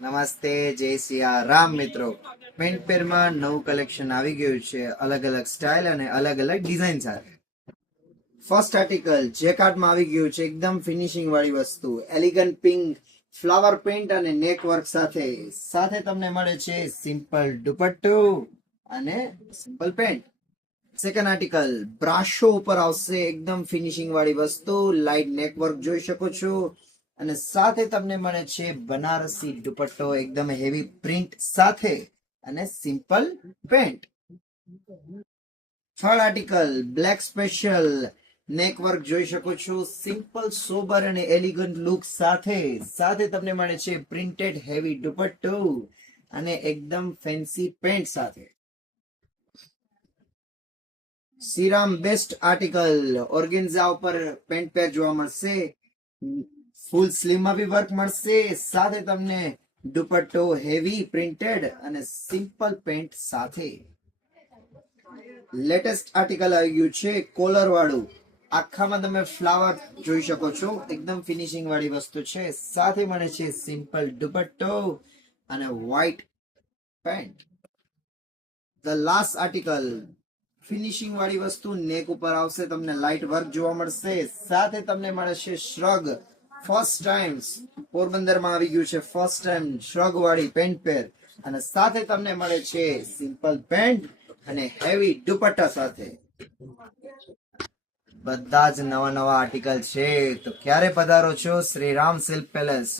નમસ્તે, જય સિયા રામ મિત્રો. પેન્ટ પેરમાં નવું કલેક્શન આવી ગયું છે, અલગ અલગ સ્ટાઇલ અને અલગ અલગ ડિઝાઇન સાથે. ફર્સ્ટ આર્ટિકલ જેકાર્ડમાં આવી ગયું છે, એકદમ ફિનિશિંગ વાળી વસ્તુ, એલિગન્ટ પિંક ફ્લાવર પેન્ટ અને નેક વર્ક સાથે. સાથે તમને મળે છે સિમ્પલ દુપટ્ટો અને સિમ્પલ પેન્ટ. સેકન્ડ આર્ટિકલ બ્રાશો ઉપર આવશે, એકદમ ફિનિશિંગ વાળી વસ્તુ, લાઇટ નેક વર્ક જોઈ શકો છો અને સાથે તમને મળે છે બનારસી દુપટ્ટો એકદમ હેવી પ્રિન્ટ સાથે અને simple pant. Third article black special નેક વર્ક જોઈ શકો છો, સિમ્પલ સોબર અને એલિગન્ટ લુક સાથે. સાથે તમને મળે છે પ્રિન્ટેડ હેવી દુપટ્ટો અને એકદમ ફેન્સી પેન્ટ સાથે. શ્રીરામ બેસ્ટ આર્ટિકલ ઓર્ગેન્ઝા ઉપર પેન્ટ પેર જોવા મળશે, ફૂલ સ્લીવ માં બી વર્ક મળશે, સાથે તમને દુપટ્ટો હેવી પ્રિન્ટેડ અને સિમ્પલ પેન્ટ સાથે. લેટેસ્ટ આર્ટિકલ આવી ગયું છે કોલર વાળું, આખામાં તમે ફ્લાવર જોઈ શકો છો, એકદમ ફિનિશિંગ વાળી વસ્તુ છે. સાથે મળે છે સિમ્પલ દુપટ્ટો અને white pant. The last article finishing વાળી વસ્તુ, નેક ઉપર આવશે, તમને લાઇટ વર્ક જોવા મળશે, સાથે તમને મળે છે શ્રગ. ફર્સ્ટ ટાઈમ પોરબંદરમાં આવી ગયું છે, ફર્સ્ટ ટાઈમ શ્રગ વાળી પેન્ટ પેર અને સાથે તમને મળે છે સિમ્પલ પેન્ટ અને હેવી દુપટ્ટા સાથે. બધા જ નવા નવા આર્ટિકલ છે, તો ક્યારે પધારો છો શ્રીરામ સિલ્ક પેલેસ.